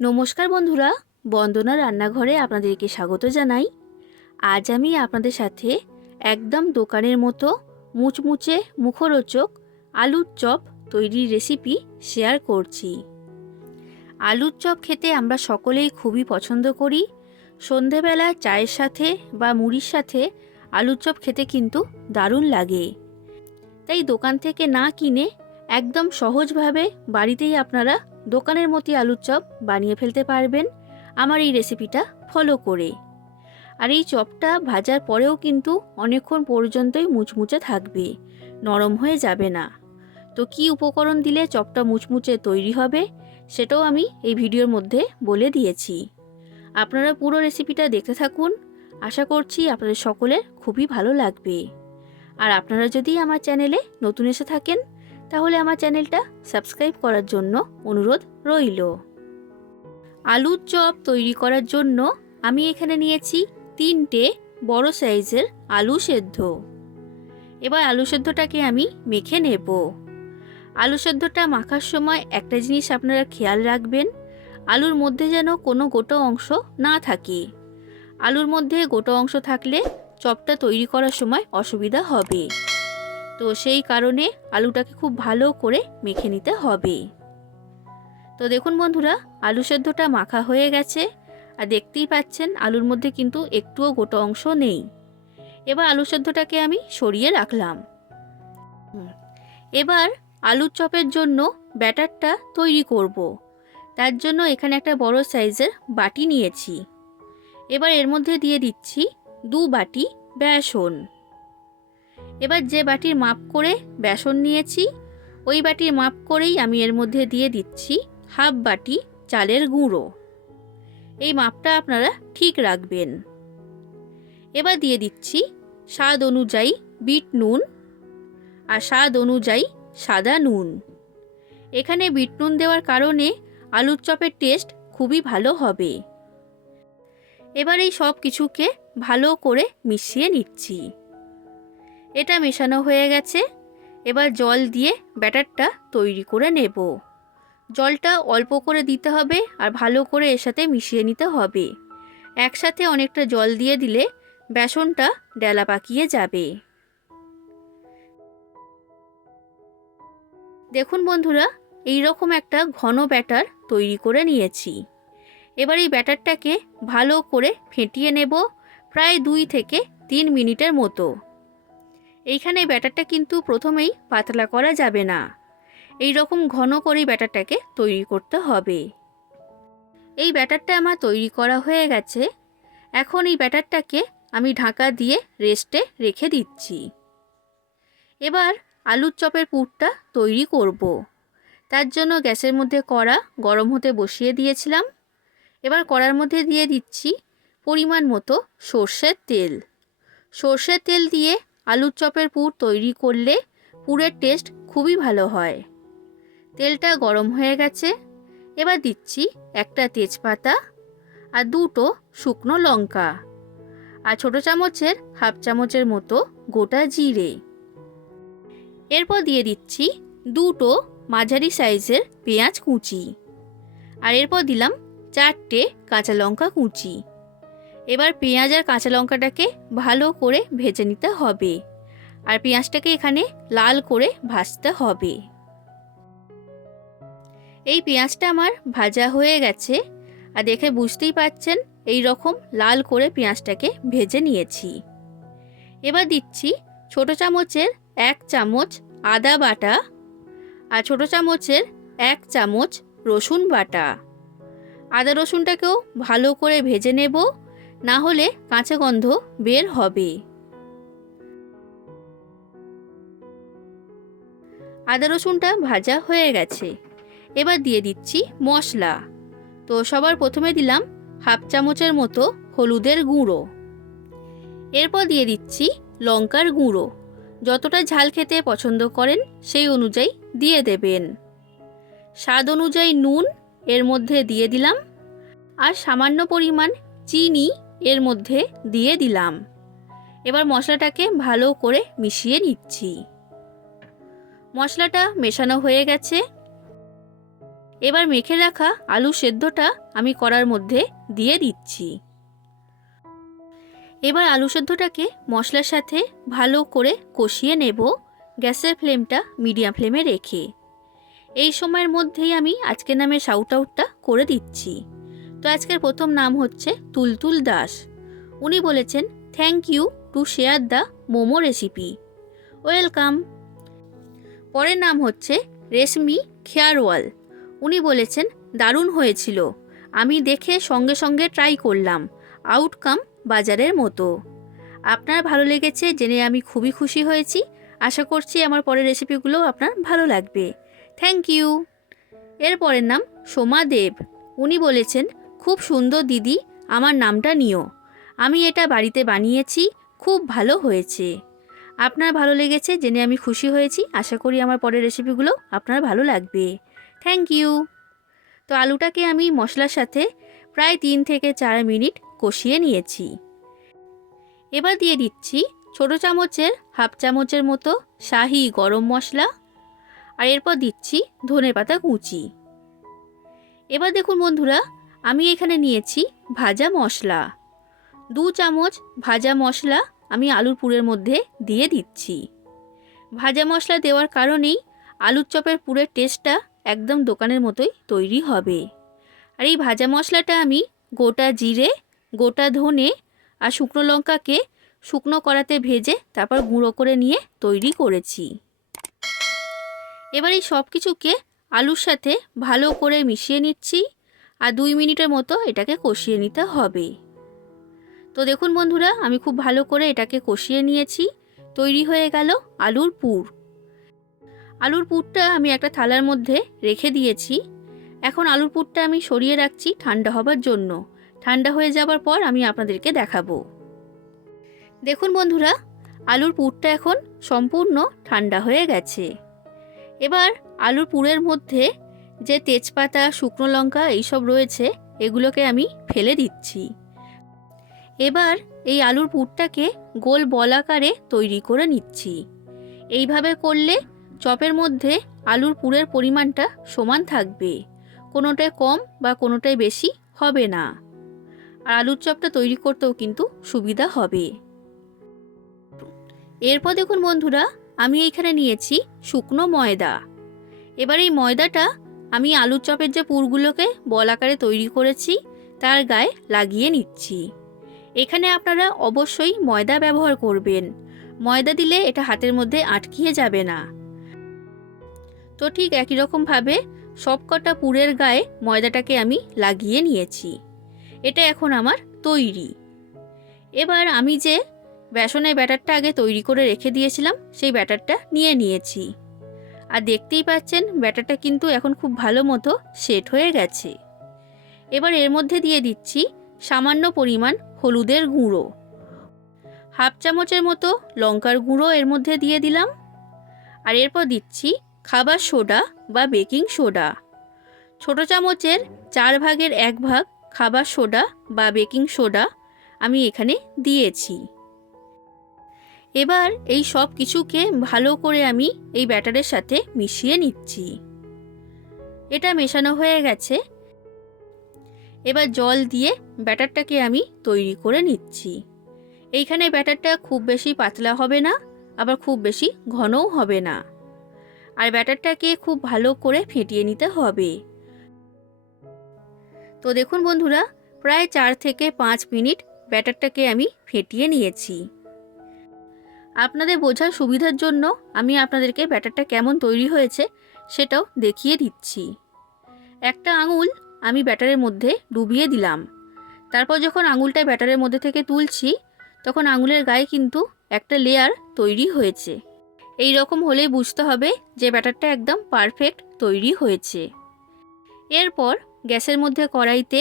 নমস্কার বন্ধুরা, বন্দনা রান্নাঘরে আপনাদেরকে স্বাগত জানাই। আজ আমি আপনাদের সাথে একদম দোকানের মতো মুচমুচে মুখরোচক আলুর চপ তৈরির রেসিপি শেয়ার করছি। আলুর চপ খেতে আমরা সকলেই খুবই পছন্দ করি। সন্ধেবেলা চায়ের সাথে বা মুড়ির সাথে আলুর চপ খেতে কিন্তু দারুণ লাগে। তাই দোকান থেকে না কিনে একদম সহজভাবে বাড়িতেই আপনারা দোকানের মতো আলুর চপ বানিয়ে ফেলতে পারবেন আমার এই রেসিপিটা ফলো করে। আর এই চপটা ভাজার পরেও কিন্তু অনেকক্ষণ পর্যন্তই মুচমুচে থাকবে, নরম হয়ে যাবে না। তো কী উপকরণ দিলে চপটা মুচমুচে তৈরি হবে সেটাও আমি এই ভিডিওর মধ্যে বলে দিয়েছি। আপনারা পুরো রেসিপিটা দেখতে থাকুন, আশা করছি আপনাদের সকলের খুবই ভালো লাগবে। আর আপনারা যদি আমার চ্যানেলে নতুন এসে থাকেন তাহলে আমার চ্যানেলটা সাবস্ক্রাইব করার জন্য অনুরোধ রইল। আলুর চপ তৈরি করার জন্য আমি এখানে নিয়েছি 3টে বড় সাইজের আলু সেদ্ধ। এবার আলু সেদ্ধটাকে আমি মেখে নেব। আলু সেদ্ধটা মাখার সময় একটা জিনিস আপনারা খেয়াল রাখবেন, আলুর মধ্যে যেন কোনো গোটা অংশ না থাকে। আলুর মধ্যে গোটা অংশ থাকলে চপটা তৈরি করার সময় অসুবিধা হবে। তো সেই কারণে আলুটাকে খুব ভালো করে মেখে নিতে হবে। তো দেখুন বন্ধুরা, আলু সেদ্ধটা মাখা হয়ে গেছে আর দেখতেই পাচ্ছেন আলুর মধ্যে কিন্তু একটুও গোটা অংশ নেই। এবার আলু সেদ্ধটাকে আমি সরিয়ে রাখলাম। এবার আলুর চপের জন্য ব্যাটারটা তৈরি করব। তার জন্য এখানে একটা বড় সাইজের বাটি নিয়েছি। এবার এর মধ্যে দিয়ে দিচ্ছি 2 বাটি বেসন। এবার যে বাটির মাপ করে বেসন নিয়েছি ওই বাটির মাপ করেই আমি এর মধ্যে দিয়ে দিচ্ছি হাফ বাটি চালের গুঁড়ো। এই মাপটা আপনারা ঠিক রাখবেন। এবার দিয়ে দিচ্ছি স্বাদ অনুযায়ী বিট নুন আর স্বাদ অনুযায়ী সাদা নুন। এখানে বিট নুন দেওয়ার কারণে আলুর চপের টেস্ট খুবই ভালো হবে। এবার এই সব কিছুকে ভালো করে মিশিয়ে নিচ্ছি। এটা মেশানো হয়ে গেছে। এবার জল দিয়ে ব্যাটারটা তৈরি করে নেব। জলটা অল্প করে দিতে হবে আর ভালো করে এর সাথে মিশিয়ে নিতে হবে। একসাথে অনেকটা জল দিয়ে দিলে বেসনটা ডেলা পাকিয়ে যাবে। দেখুন বন্ধুরা, এই রকম একটা ঘন ব্যাটার তৈরি করে নিয়েছি। এবার এই ব্যাটারটাকে ভালো করে ফেটিয়ে নেব প্রায় 2 থেকে 3 মিনিটের মতো। এইখানে ব্যাটারটা কিন্তু প্রথমেই পাতলা করা যাবে না, এই রকম ঘন করে ব্যাটারটাকে তৈরি করতে হবে। এই ব্যাটারটা আমার তৈরি করা হয়ে গেছে। এখন এই ব্যাটারটাকে আমি ঢাকা দিয়ে রেস্টে রেখে দিচ্ছি। এবার আলুর চপের পুরটা তৈরি করব। তার জন্য গ্যাসের মধ্যে কড়া গরম হতে বসিয়ে দিয়েছিলাম। এবার কড়ার মধ্যে দিয়ে দিচ্ছি পরিমাণ মতো সর্ষের তেল। সর্ষের তেল দিয়ে আলুর চপের পুর তৈরি করলে পুরের টেস্ট খুবই ভালো হয়। তেলটা গরম হয়ে গেছে। এবার দিচ্ছি একটা তেজপাতা আর 2টো শুকনো লঙ্কা আর ছোটো চামচের হাফ চামচের মতো গোটা জিরে। এরপর দিয়ে দিচ্ছি 2টো মাঝারি সাইজের পেঁয়াজ কুচি আর এরপর দিলাম 4টে কাঁচা লঙ্কা কুচি। এবার পেঁয়াজ আর কাঁচা লঙ্কাটাকে ভালো করে ভেজে নিতে হবে আর পেঁয়াজটাকে এখানে লাল করে ভাজতে হবে। এই পেঁয়াজটা আমার ভাজা হয়ে গেছে আর দেখে বুঝতেই পাচ্ছেন এই রকম লাল করে পেঁয়াজটাকে ভেজে নিয়েছি। এবার দিচ্ছি ছোটো চামচের 1 চামচ আদা বাটা আর ছোটো চামচের 1 চামচ রসুন বাটা। আদা রসুনটাকেও ভালো করে ভেজে নেব, না হলে কাঁচা গন্ধ বের হবে। আদা রসুনটা ভাজা হয়ে গেছে। এবার দিয়ে দিচ্ছি মশলা। তো সবার প্রথমে দিলাম হাফ চামচের মতো হলুদের গুঁড়ো। এরপর দিয়ে দিচ্ছি লঙ্কার গুঁড়ো। যতটা ঝাল খেতে পছন্দ করেন সেই অনুযায়ী দিয়ে দেবেন। স্বাদ অনুযায়ী নুন এর মধ্যে দিয়ে দিলাম আর সামান্য পরিমাণ চিনি এর মধ্যে দিয়ে দিলাম। এবার মশলাটাকে ভালো করে মিশিয়ে নিচ্ছি। মশলাটা মেশানো হয়ে গেছে। এবার মেখে রাখা আলু সেদ্ধটা আমি কড়ার মধ্যে দিয়ে দিচ্ছি। এবার আলু সেদ্ধটাকে মশলার সাথে ভালো করে কষিয়ে নেব, গ্যাসের ফ্লেমটা মিডিয়াম ফ্লেমে রেখে। এই সময়ের মধ্যেই আমি আজকের নামের শাউট আউটটা করে দিচ্ছি। তো আজকের প্রথম নাম হচ্ছে তুলতুল দাস। উনি বলেছেন, thank you to share the momo recipe, welcome. পরের নাম হচ্ছে রেশমি খেয়ারওয়াল। উনি বলেছেন, দারুণ হয়েছিল, আমি দেখে সঙ্গে সঙ্গে ট্রাই করলাম, আউটকাম বাজারের মতো। আপনার ভালো লেগেছে জেনে আমি খুবই খুশি হয়েছি। আশা করছি আমার পরের রেসিপিগুলো আপনার ভালো লাগবে। Thank you. এর পরের নাম সোমা দেব। উনি বলেছেন, খুব সুন্দর দিদি, আমার নামটা নিও, আমি এটা বাড়িতে বানিয়েছি, খুব ভালো হয়েছে। আপনার ভালো লেগেছে জেনে আমি খুশি হয়েছি। আশা করি আমার পরের রেসিপিগুলো আপনার ভালো লাগবে। Thank you. তো আলুটাকে আমি মশলার সাথে প্রায় 3 থেকে 4 মিনিট কষিয়ে নিয়েছি। এবার দিয়ে দিচ্ছি ছোট চামচের হাফ চামচের মতো শাহি গরম মশলা, আর এরপর দিচ্ছি ধনেপাতা কুচি। এবার দেখুন বন্ধুরা, আমি এখানে নিয়েছি ভাজা মশলা। 2 চামচ ভাজা মশলা আমি আলুর পুরের মধ্যে দিয়ে দিচ্ছি। ভাজা মশলা দেওয়ার কারণেই আলুর চপের পুরের টেস্টটা একদম দোকানের মতোই তৈরি হবে। আর এই ভাজা মশলাটা আমি গোটা জিরে, গোটা ধনে আর শুকনো লঙ্কাকে শুকনো কড়াতে ভেজে তারপর গুঁড়ো করে নিয়ে তৈরি করেছি। এবার এই সব কিছুকে আলুর সাথে ভালো করে মিশিয়ে নিচ্ছি, আর 2 মিনিটের মতো এটাকে কষিয়ে নিতে হবে। তো দেখুন বন্ধুরা, আমি খুব ভালো করে এটাকে কষিয়ে নিয়েছি। তৈরি হয়ে গেল আলুর পুর। আলুর পুরটা আমি একটা থালার মধ্যে রেখে দিয়েছি। এখন আলুর পুরটা আমি সরিয়ে রাখছি ঠান্ডা হবার জন্য। ঠান্ডা হয়ে যাবার পর আমি আপনাদেরকে দেখাবো। দেখুন বন্ধুরা, আলুর পুরটা এখন সম্পূর্ণ ঠান্ডা হয়ে গেছে। এবার আলুর পুরের মধ্যে যে তেজপাতা, শুকনো লঙ্কা এইসব রয়েছে, এগুলোকে আমি ফেলে দিচ্ছি। এবার এই আলুর পুরটাকে গোল বল আকারে তৈরি করে নিচ্ছি। এইভাবে করলে চপের মধ্যে আলুর পুরের পরিমাণটা সমান থাকবে, কোনোটায় কম বা কোনোটায় বেশি হবে না। আর আলুর চপটা তৈরি করতেও কিন্তু সুবিধা হবে। এরপর দেখুন বন্ধুরা, আমি এইখানে নিয়েছি শুকনো ময়দা। এবার এই ময়দাটা আমি আলুর চপের যে পুরগুলোকে বল আকারে তৈরি করেছি তার গায়ে লাগিয়ে নিচ্ছি। এখানে আপনারা অবশ্যই ময়দা ব্যবহার করবেন, ময়দা দিলে এটা হাতের মধ্যে আটকিয়ে যাবে না। তো ঠিক একই রকমভাবে সবকটা পুরের গায়ে ময়দাটাকে আমি লাগিয়ে নিয়েছি। এটা এখন আমার তৈরি। এবার আমি যে বেসনের ব্যাটারটা আগে তৈরি করে রেখে দিয়েছিলাম সেই ব্যাটারটা নিয়ে নিয়েছি। আর দেখতেই পাচ্ছেন ব্যাটারটা কিন্তু এখন খুব ভালো মতো সেট হয়ে গেছে। এবার এর মধ্যে দিয়ে দিচ্ছি সামান্য পরিমাণ হলুদের গুঁড়ো, হাফ চামচের মতো লঙ্কার গুঁড়ো এর মধ্যে দিয়ে দিলাম। আর এরপর দিচ্ছি খাবার সোডা বা বেকিং সোডা। ছোট চামচের 4 ভাগের 1 ভাগ খাবার সোডা বা বেকিং সোডা আমি এখানে দিয়েছি। এবার এই সব কিছুকে ভালো করে আমি এই ব্যাটারের সাথে মিশিয়ে নিচ্ছি। এটা মেশানো হয়ে গেছে। এবার জল দিয়ে ব্যাটারটাকে আমি তৈরি করে নিচ্ছি। এইখানে ব্যাটারটা খুব বেশি পাতলা হবে না, আবার খুব বেশি ঘনও হবে না। আর ব্যাটারটাকে খুব ভালো করে ফেটিয়ে নিতে হবে। তো দেখুন বন্ধুরা, প্রায় 4 থেকে 5 মিনিট ব্যাটারটাকে আমি ফেটিয়ে নিয়েছি। আপনাদের বোঝার সুবিধার জন্য আমি আপনাদেরকে ব্যাটারটা কেমন তৈরি হয়েছে সেটাও দেখিয়ে দিচ্ছি। একটা আঙুল আমি ব্যাটারের মধ্যে ডুবিয়ে দিলাম। তারপর যখন আঙুলটা ব্যাটারের মধ্যে থেকে তুলছি তখন আঙুলের গায়ে কিন্তু একটা লেয়ার তৈরি হয়েছে। এই রকম হলেই বুঝতে হবে যে ব্যাটারটা একদম পারফেক্ট তৈরি হয়েছে। এরপর গ্যাসের মধ্যে কড়াইতে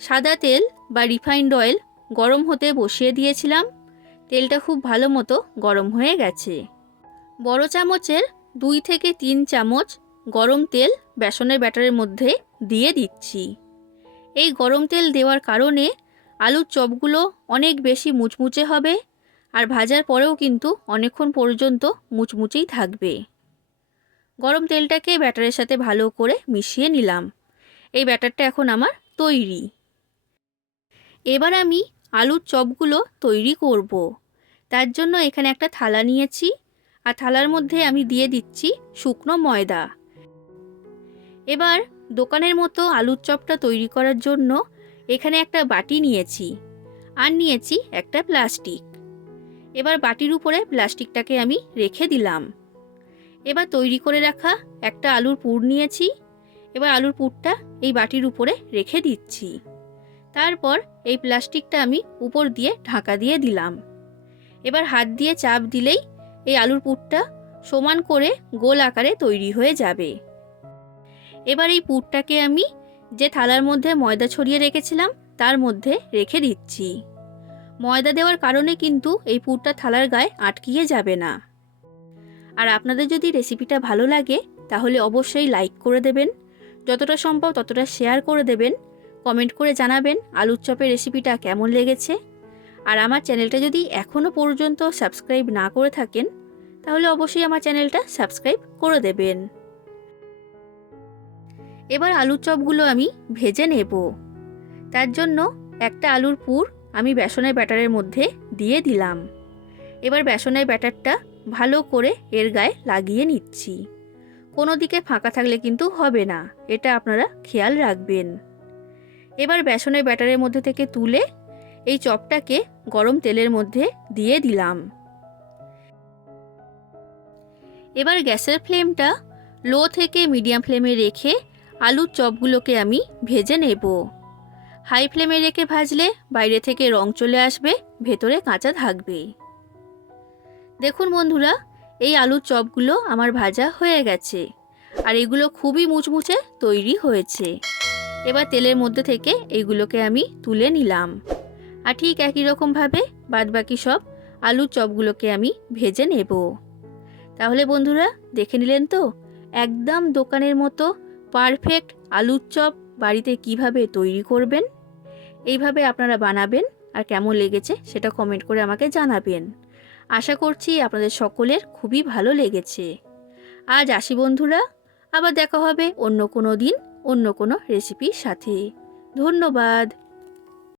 সাদা তেল বা রিফাইন্ড অয়েল গরম হতে বসিয়ে দিয়েছিলাম। তেলটা খুব ভালো মতো গরম হয়ে গেছে। বড় চামচের 2 থেকে 3 চামচ গরম তেল বেসনের ব্যাটারের মধ্যে দিয়ে দিচ্ছি। এই গরম তেল দেওয়ার কারণে আলুর চপগুলো অনেক বেশি মুচমুচে হবে, আর ভাজার পরেও কিন্তু অনেকক্ষণ পর্যন্ত মুচমুচেই থাকবে। গরম তেলটাকে ব্যাটারের সাথে ভালো করে মিশিয়ে নিলাম। এই ব্যাটারটা এখন আমার তৈরি। এবার আমি আলুর চপগুলো তৈরি করব। তার জন্য এখানে একটা থালা নিয়েছি, আর থালার মধ্যে আমি দিয়ে দিচ্ছি শুকনো ময়দা। এবার দোকানের মতো আলুর চপটা তৈরি করার জন্য এখানে একটা বাটি নিয়েছি, আর নিয়েছি একটা প্লাস্টিক। এবার বাটির উপরে প্লাস্টিকটাকে আমি রেখে দিলাম। এবার তৈরি করে রাখা একটা আলুর পুর নিয়েছি। এবার আলুর পুরটা এই বাটির উপরে রেখে দিচ্ছি। তারপর এই প্লাস্টিকটা আমি উপর দিয়ে ঢাকা দিয়ে দিলাম। এবার হাত দিয়ে চাপ দিলেই এই আলুর পুরটা সমান করে গোল আকারে তৈরি হয়ে যাবে। এবার এই পুরটাকে আমি যে থালার মধ্যে ময়দা ছড়িয়ে রেখেছিলাম তার মধ্যে রেখে দিচ্ছি। ময়দা দেওয়ার কারণে কিন্তু এই পুরটা থালার গায়ে আটকিয়ে যাবে না। আর আপনাদের যদি রেসিপিটা ভালো লাগে তাহলে অবশ্যই লাইক করে দেবেন, যতটা সম্ভব ততটা শেয়ার করে দেবেন, কমেন্ট করে জানাবেন আলুর চপের রেসিপিটা কেমন লেগেছে। আর আমার চ্যানেলটা যদি এখনও পর্যন্ত সাবস্ক্রাইব না করে থাকেন তাহলে অবশ্যই আমার চ্যানেলটা সাবস্ক্রাইব করে দেবেন। এবার আলুর চপগুলো আমি ভেজে নেব। তার জন্য একটা আলুর পুর আমি বেসনের ব্যাটারের মধ্যে দিয়ে দিলাম। এবার বেসনের ব্যাটারটা ভালো করে এর গায়ে লাগিয়ে নিচ্ছি। কোনো দিকে ফাঁকা থাকলে কিন্তু হবে না, এটা আপনারা খেয়াল রাখবেন। এবার বেসনের ব্যাটারের মধ্যে থেকে তুলে এই চপটাকে গরম তেলের মধ্যে দিয়ে দিলাম। এবার গ্যাসের ফ্লেমটা লো থেকে মিডিয়াম ফ্লেমে রেখে আলুর চপগুলোকে আমি ভেজে নেব। হাই ফ্লেমে রেখে ভাজলে বাইরে থেকে রং চলে আসবে, ভেতরে কাঁচা থাকবে। দেখুন বন্ধুরা, এই আলুর চপগুলো আমার ভাজা হয়ে গেছে, আর এগুলো খুবই মুচমুচে তৈরি হয়েছে। এবার তেলের মধ্যে থেকে এইগুলোকে আমি তুলে নিলাম। আর ঠিক একই রকমভাবে বাদবাকি সব আলুর চপগুলোকে আমি ভেজে নেব। তাহলে বন্ধুরা দেখে নিলেন তো একদম দোকানের মতো পারফেক্ট আলুর চপ বাড়িতে কিভাবে তৈরি করবেন। এইভাবে আপনারা বানাবেন, আর কেমন লেগেছে সেটা কমেন্ট করে আমাকে জানাবেন। আশা করছি আপনাদের সকলের খুবই ভালো লেগেছে। আজ আসি বন্ধুরা, আবার দেখা হবে অন্য কোনো দিন অন্য কোনো রেসিপির সাথে। ধন্যবাদ।